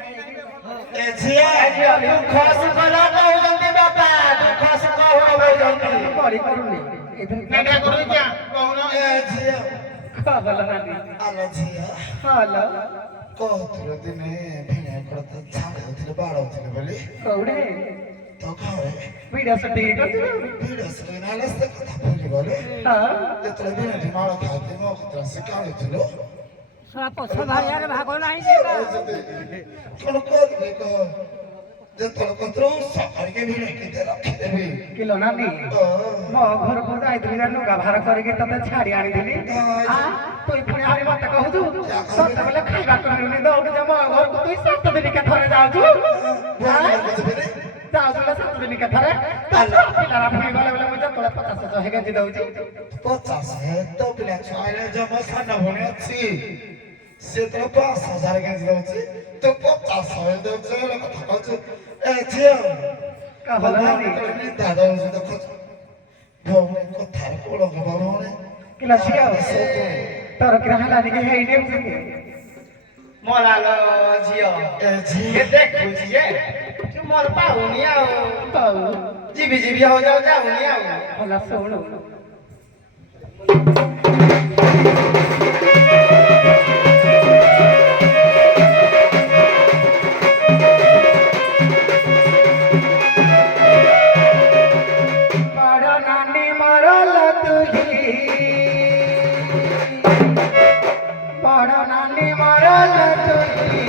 ए झिया दुख सुख कहउजंती बापा दुख सुख कहउजंती बड़ी करूनी नाटा करू क्या कहून ए झिया कहला नानी आलो झिया हालो कहतुल दिने भिने करत झाड़ होतिले बाड़ होतिले बोली कौड़े तो घरे वीडियो शूटिंग करते भिड सके नालस कथा बोली बोले हां तेतले भिने दिमाग खाते म कथा सिकाउथिलो सो पछ भाइयार भागो नाही जेगा कोन कर देखो जे तल कत्रो सकर के भिने केते रखि देबी किलो नानी मो घर को जाइतली ना लुगा भार करके तते छाड़ी आनी दिली हां तोई पुणी आरी मत कहू सत बोले खाइबा को मिलुनी दौड़ के जमा घर को तोई 7 दिन के थरे जाऊ जाऊ बोले 7 दिन के थरे तो पिलारा पुणी बोले बोले मुझे तोले 50 सौ हेगे जी दउची 50 है तो पिला छाइले जमा साना भने अछि से तो 5000 के दउची तो 50 है दउची कथा कहछु ए झिया कहला नानी दादा तो खच भौने कथा कोलो गबने किला छिया तोर ग्रहला नि के हेइने उठे मोलालो झियो ए झिया ये देख बुझिए तू मोर पाहुनी आओ जीबी जीबी हो जाओ जाहुनी आओ होला सोणो बड़ा नानी मरल तुही बड़ा नानी मरल तुही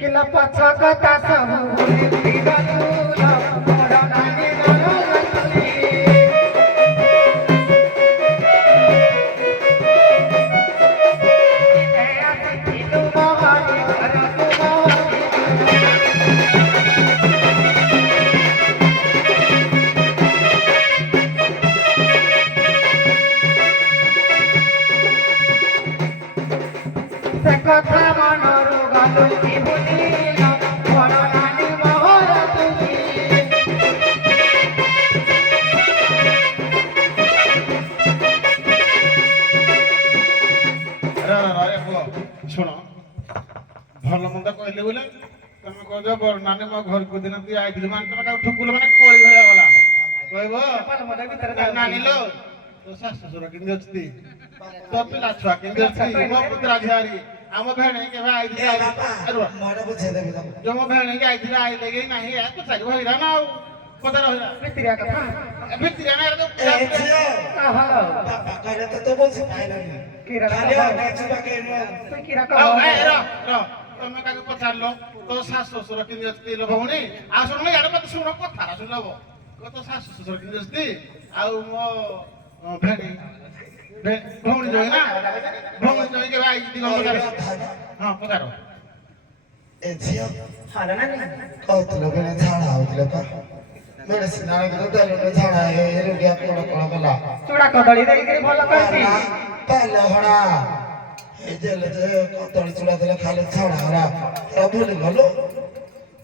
किला पछा कथा सब भूली गतुला बड़ा नानी मरल तुही ए आती तू महानी कर तू महानी से कथा मनरु गलु की बुलिला बड़ा नानी मोहर तुही रे पुଅ ଶୁଣ ଭଲ ମନ୍ଦ କହିଲେ ବୋଲେ ତମେ କହୁଛ ନାନୀ ମୋ ଘରକୁ ଦିନ ତୁ ଆଇଥିଲୁ ମାନେ ତମେ ତାକୁ ଠୁକୁଲ ମାନେ କୋଳି ଭଳିଆ ଗଲା କହିବ ନାନୀ ଲୋ ତୋ ଶାଶୁ ଶ୍ୱଶୁର କେମିତି ଅଛନ୍ତି ତୋ ପିଲା ଛୁଆ କେମିତି ଅଛନ୍ତି ମୋ ପୁତୁରା ଝିଆରୀ ଆମ ଭେଣେଇ କେବେ ଆଇଥିଲେ मोरे बुझे देबी तम जो ମୋ ଭେଣେଇକି ଆଇଥିଲେ ଆଇଲେ କି ନାହିଁ ଏ ପଚାରି ହଇରା ନା ଆଉ ପଚାର ହଇରା ଭିତରିଆ କଥା ଭିତିରିଆ ନା ए झिया कहलो बाबा कहले तो बुझି पाइलनी किरा खाली कह नाचु बाके तू किरा ଆଉ कह ଏ ର ତମେ କାକୁ ପଚାରିଲ ତୋ ଶାଶୁ ଶ୍ୱଶୁର କେମିତି ଅଛନ୍ତି ଲୋ ଭଉଣୀ ଆଉ ଶୁଣ ଇଆଡେ ମତେ ଶୁଣ କଥାଟା ଶୁଣିଲବ ତୋ ଶାଶୁ ଶ୍ୱଶୁର କେମିତି ଅଛନ୍ତି ଆଉ ମୋ ଭେଣେଇ ଭଉଣୀ ଜଣେ ନା ଭଉଣୀ ଜଣେ କେବେ ଆଇଛି ଦିନ ପଚାର ହଁ ପଚାର ए झिया हाला नानी कहतुल बिने झाड़ा होतिले पा मेडिसिन आने के दल झाड़ा है रुगिया कोड़ कोड़ गला चूड़ा कदली देई के भलो करती पहले हड़ा ए जेल जे कतल चुड़ा देले खाली झाड़ा हरा ए भूल गलो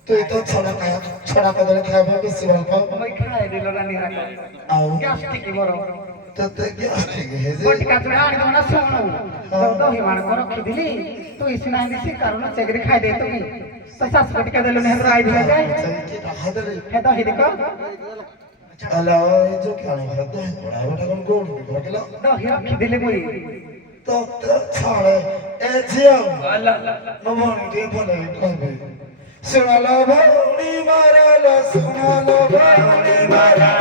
तू तो छड़ा कदल खाबे बेसी भल पाओ मैं खाए दिलो नानी रा आउ ग्यास्ट्रिक बरो तते ग्यास्ट्रिक है जे बटका चूड़ा आनी दो ना सोनो तो दही मान को रखी दिली तू इसना सी कारण चेगरी खाई दे तो तो सास बटका देलो ने हमरा आई दिला जाए की हदरे हे दही देखो हेलो ये जो क्या नहीं करता है बड़ा बड़ा कौन गोल घटला दही रखी दिले कोई तो छाड़े ए झिया ममन के भले कहबे सुनालो भौणी मारलो सुनालो भौणी मारा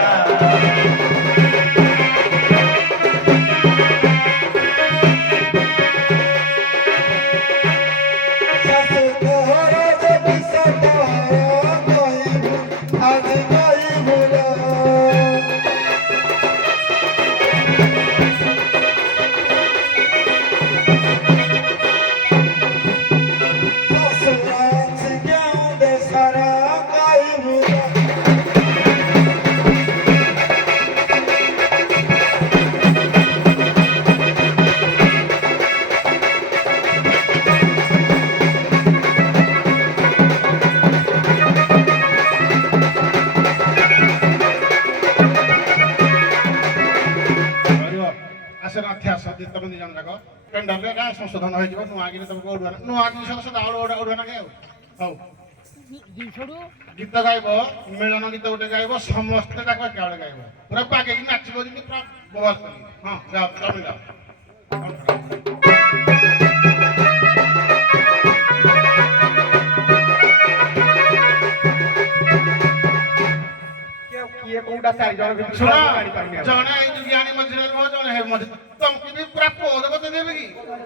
सासु तोहरा जब सताया कहीं आज कहीं भूला ससुराल से क्यों दे सारा कहीं भूला ସଂଶୋଧନ ହେଇଯିବ ନୂଆ ଗୀତ ତମକୁ ଓଡୁଆ ନୂଆ ଜିନିଷ ସଦା ଓଡୁଆ ନାଗେ ଆଉ ହଉ ଜିନିଷରୁ ଗୀତ ଗାଇବ ମିଳନ ଗୀତ ଗୋଟେ ଗାଇବ ସମସ୍ତେ ତାକୁ ଏକାବେଳେ ଗାଇବ ପୁରା ପାଗେଇକି ନାଚିବ ଯେମିତି ପୁରା ବବାଲ କରିକି ହଁ ଗାଅ ତମେ ଗାଅ କିଏ କୋଉଟା ଚାରି ଜଣ ଭିତରେ ଶୁଣ ଜାଣିପାରୁନି ଆଉ। ଜଣେ ଏଇ ଯୋଉ ଜ୍ଞାନୀ ମଝିରେ ରୁହ ଜଣେ ହେ ମଝିରେ ତମକୁ ବି ପୁରା ପୋଦ ବତେଇ ଦେବେ କି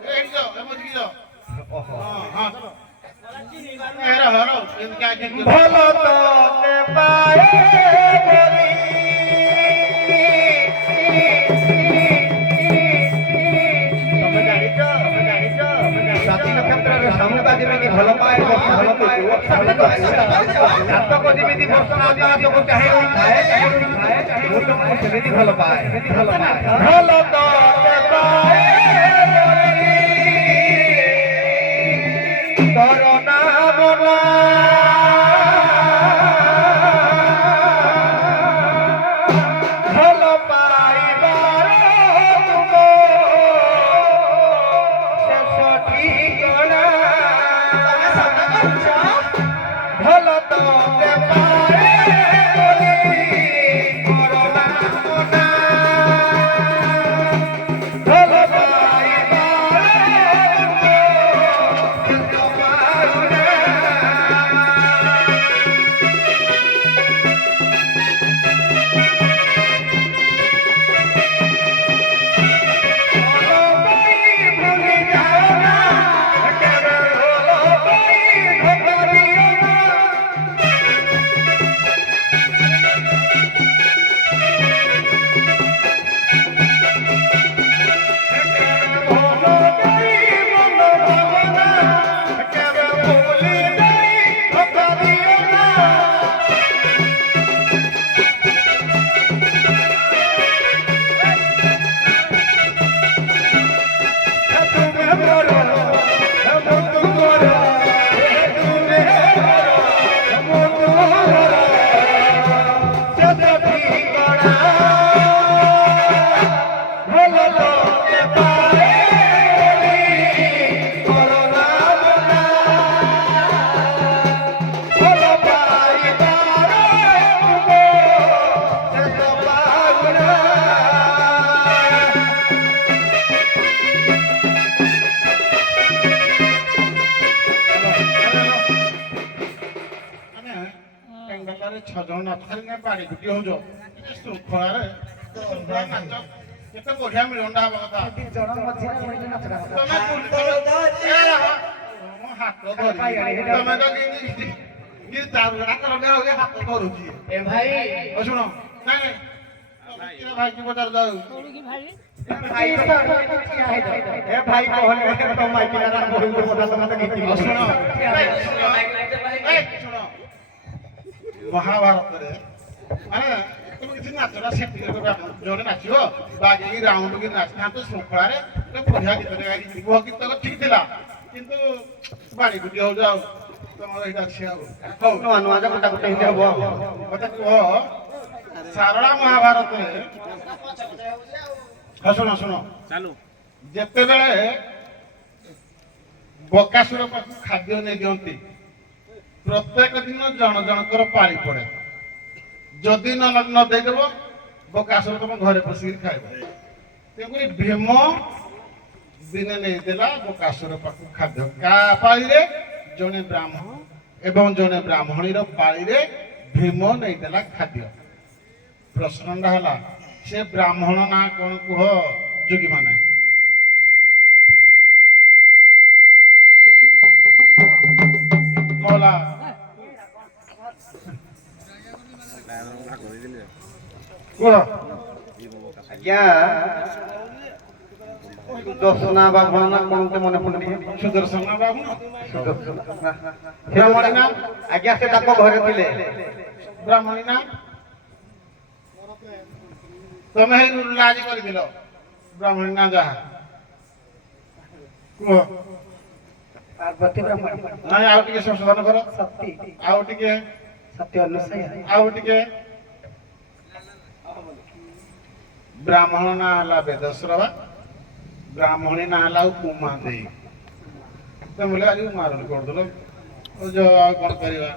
ଏଇଠି ଯାଅ ଏ ମଝିକି ଯାଅ ହଁ ହଁ ଚାଲ ରହ ଏମିତି କାହିଁକି ଭଲ ତତେ ପାଏ ବୋଲି ତମେ ଜାଣିଛ ଜାତି ନକ୍ଷତ୍ରରେ ଶାମୁକା ଯେମିତି ଭଲ ପାଏ ଜାତକ ଯେମିତି ବର୍ଷଣା ଆଦିକୁ ଚାହେଁ ମୁଁ ତମକୁ ସେମିତି ଭଲ ପାଏ ଭଲ ତତେ ପାଏ ତୋର ନାମ ନା ଭଲ ପାଇବାର ତୁମ ଶେଷ ଠିକଣା ଭଲ ତତେ ପାଏ ବୋଲି ତୋର ନାମ ନା ଭଲ ପାଇବାର ତୁମ ଛଜଣ ନାଚ ଖାଲି ନା ପାଣି ଫୁଟି ହଉଛ ଶୃଙ୍ଖଳାରେ ଶୃଙ୍ଖଳା ନାଚ କେତେ ବଢିଆ ମିଳନଟା ହବା କଥା ଜଣ ମଝିରେ ରହିଲେ ନାଚଟା ହବ। ତମେ ତମ ହାତ ଧରି ତମେ ତ କି ଦାରୁଗା କରବେ ହଉ ହାତ ଧରୁଛି ଏ ଭାଇ ଓ ଶୁଣ ନାଇଁ ନାଇଁ ଭାଇ କି ପଚାର ଯାଉ କୋଉଠି ଭାଇ ଭାଇ ତ ଠିଆ ହେଇଯାଉ ଏ ଭାଇ କହିଲେ ତ ମାଇକିନା ବହୁତ ମୋଟା ତମେ ଗୀତି ଶୁଣ ଶୁଣ ମହାଭାରତରେ ମାନେ ତମେ କିଛି ନାଚଟା ସେଠି ଜଣେ ନାଚିବ ବାଗେଇକି ରାଉଣ୍ଡ କି ନାଚିଥାନ୍ତୁ ଶୃଙ୍ଖଳାରେ ବଢିଆ ଗୀତରେ ଗାଇକି କୁହ ଗୀତ ଠିକ ଥିଲା କିନ୍ତୁ ବାଡି ବୁଟି ହଉଛ ଆଉ ତମର ଏଇଟା ଅଛି ଆଉ ହଉ ନୂଆ ନୂଆ ଯା ଗୋଟା ଗୋଟେ ହେଇକି ହବ ମତେ କୁହ ସାରଳା ମହାଭାରତରେ ହଁ ଶୁଣ ଶୁଣ ଚାଲୁ ଯେତେବେଳେ ବକାସୁର ପାଖକୁ ଖାଦ୍ୟ ନେଇ ଦିଅନ୍ତି ପ୍ରତ୍ୟେକ ଦିନ ଜଣ ଜଣଙ୍କର ପାଳି ପଡେ ଯଦି ନ ଦେଇଦେବ ବକାସୁର ତମ ଘରେ ପଶିକି ଖାଇବ ତେଣୁକରି ଭୀମ ଦିନେ ନେଇଦେଲା ବକାସୁର ପାଖକୁ ଖାଦ୍ୟ କା ପାଳିରେ ଜଣେ ବ୍ରାହ୍ମଣ ଏବଂ ଜଣେ ବ୍ରାହ୍ମଣୀର ପାଳିରେ ଭୀମ ନେଇଦେଲା ଖାଦ୍ୟ ପ୍ରଶ୍ନଟା ହେଲା ସେ ବ୍ରାହ୍ମଣ ନାଁ କଣ କୁହ ଯୋଗୀ ମାନେ ମଲା କୁହ ଆଜ୍ଞା ସୁଦର୍ଶନା ବାବୁଣା ନା କଣ ଗୋଟେ ମନେ ପଡୁନି ସୁଦର୍ଶନ ବାବୁ ବ୍ରାହ୍ମଣୀ ନା ଆଜ୍ଞା ସେ ତାଙ୍କ ଘରେ ଥିଲେ ବ୍ରାହ୍ମଣୀ ନା ତମେ ହେଇ ରାଜି କରିଥିଲ ବ୍ରାହ୍ମଣୀ ନା ଯାହା କୁହ ପାର୍ବତୀ ବ୍ରାହ୍ମଣୀ ନାଇଁ ଆଉ ଟିକେ ସଂଶୋଧନ କର ସତୀ ଆଉ ଟିକେ ସତ୍ୟ ଅନୁସୟା ଆଉ ଟିକେ ବ୍ରାହ୍ମଣ ନା ହେଲା ବେଦସ୍ରବା ବ୍ରାହ୍ମଣୀ ନାଁ ହେଲା ଉମା ଦେଇ ତମେ ବୋଲେ ଆଜି ଉମାରଣ କରିଦେଲ ଆଉ କଣ କରିବା